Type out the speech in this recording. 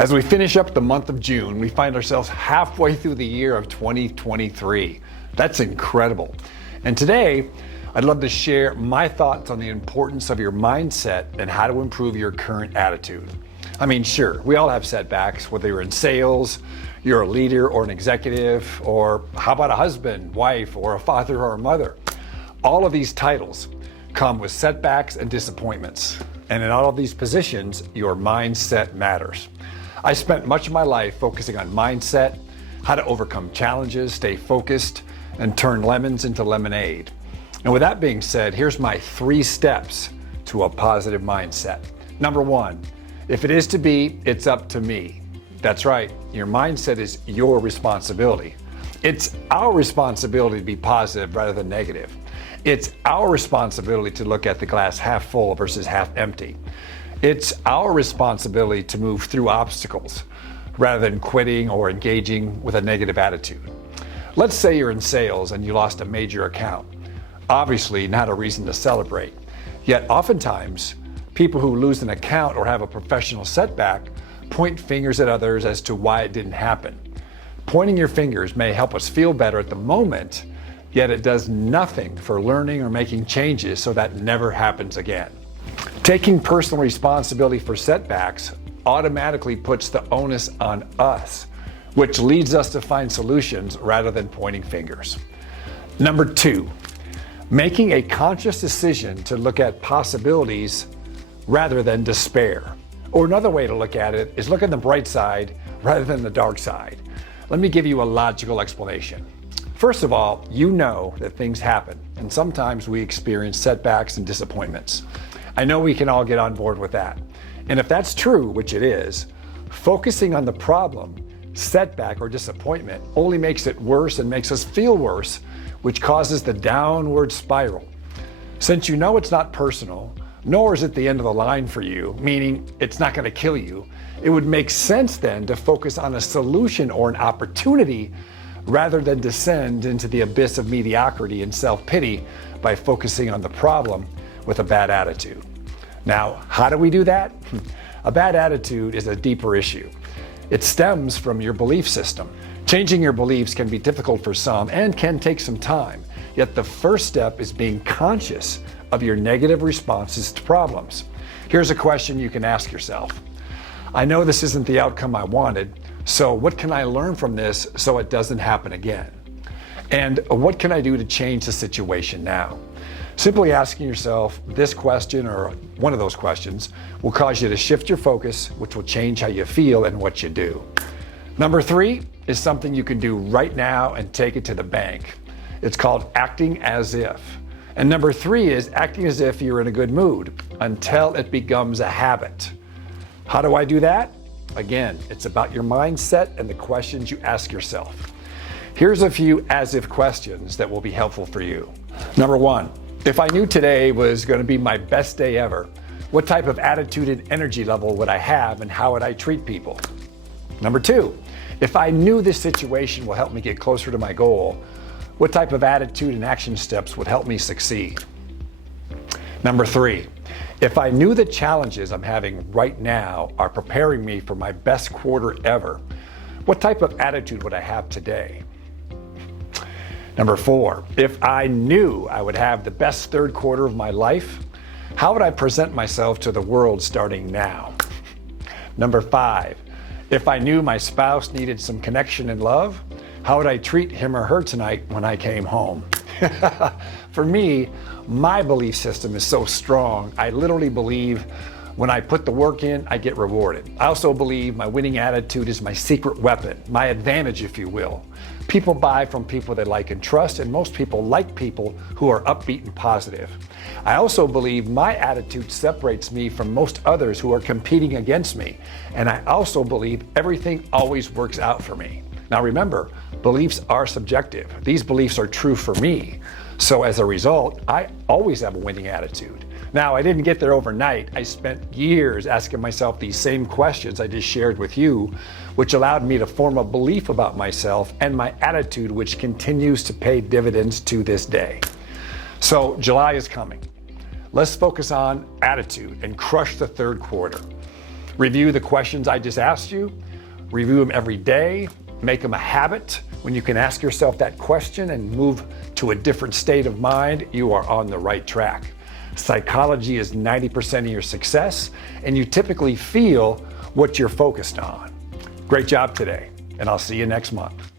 As we finish up the month of June, we find ourselves halfway through the year of 2023. That's incredible. And today, I'd love to share my thoughts on the importance of your mindset and how to improve your current attitude. I mean, sure, we all have setbacks, whether you're in sales, you're a leader or an executive, or how about a husband, wife, or a father or a mother? All of these titles come with setbacks and disappointments. And in all of these positions, your mindset matters. I spent much of my life focusing on mindset, how to overcome challenges, stay focused, and turn lemons into lemonade. And with that being said, here's my 3 steps to a positive mindset. Number 1, if it is to be, it's up to me. That's right, your mindset is your responsibility. It's our responsibility to be positive rather than negative. It's our responsibility to look at the glass half full versus half empty. It's our responsibility to move through obstacles rather than quitting or engaging with a negative attitude. Let's say you're in sales and you lost a major account. Obviously, not a reason to celebrate. Yet oftentimes, people who lose an account or have a professional setback point fingers at others as to why it didn't happen. Pointing your fingers may help us feel better at the moment, yet it does nothing for learning or making changes so that never happens again. Taking personal responsibility for setbacks automatically puts the onus on us, which leads us to find solutions rather than pointing fingers. Number 2, making a conscious decision to look at possibilities rather than despair. Or another way to look at it is look at the bright side rather than the dark side. Let me give you a logical explanation. First of all, you know that things happen, and sometimes we experience setbacks and disappointments. I know we can all get on board with that. And if that's true, which it is, focusing on the problem, setback or disappointment, only makes it worse and makes us feel worse, which causes the downward spiral. Since you know it's not personal, nor is it the end of the line for you, meaning it's not going to kill you, it would make sense then to focus on a solution or an opportunity rather than descend into the abyss of mediocrity and self-pity by focusing on the problem with a bad attitude. Now, how do we do that? A bad attitude is a deeper issue. It stems from your belief system. Changing your beliefs can be difficult for some and can take some time. Yet the first step is being conscious of your negative responses to problems. Here's a question you can ask yourself. I know this isn't the outcome I wanted, so what can I learn from this so it doesn't happen again? And what can I do to change the situation now? Simply asking yourself this question or one of those questions will cause you to shift your focus, which will change how you feel and what you do. Number 3 is something you can do right now and take it to the bank. It's called acting as if. And number 3 is acting as if you're in a good mood until it becomes a habit. How do I do that? Again, it's about your mindset and the questions you ask yourself. Here's a few as if questions that will be helpful for you. Number 1, if I knew today was going to be my best day ever, what type of attitude and energy level would I have and how would I treat people? Number 2, if I knew this situation will help me get closer to my goal, what type of attitude and action steps would help me succeed? Number 3, if I knew the challenges I'm having right now are preparing me for my best quarter ever, what type of attitude would I have today? Number 4, if I knew I would have the best third quarter of my life, how would I present myself to the world starting now? Number 5, if I knew my spouse needed some connection and love, how would I treat him or her tonight when I came home? For me, my belief system is so strong, I literally believe when I put the work in, I get rewarded. I also believe my winning attitude is my secret weapon, my advantage, if you will. People buy from people they like and trust, and most people like people who are upbeat and positive. I also believe my attitude separates me from most others who are competing against me. And I also believe everything always works out for me. Now remember, beliefs are subjective. These beliefs are true for me. So as a result, I always have a winning attitude. Now, I didn't get there overnight. I spent years asking myself these same questions I just shared with you, which allowed me to form a belief about myself and my attitude, which continues to pay dividends to this day. So July is coming. Let's focus on attitude and crush the third quarter. Review the questions I just asked you. Review them every day. Make them a habit. When you can ask yourself that question and move to a different state of mind, you are on the right track. Psychology is 90% of your success, and you typically feel what you're focused on. Great job today, and I'll see you next month.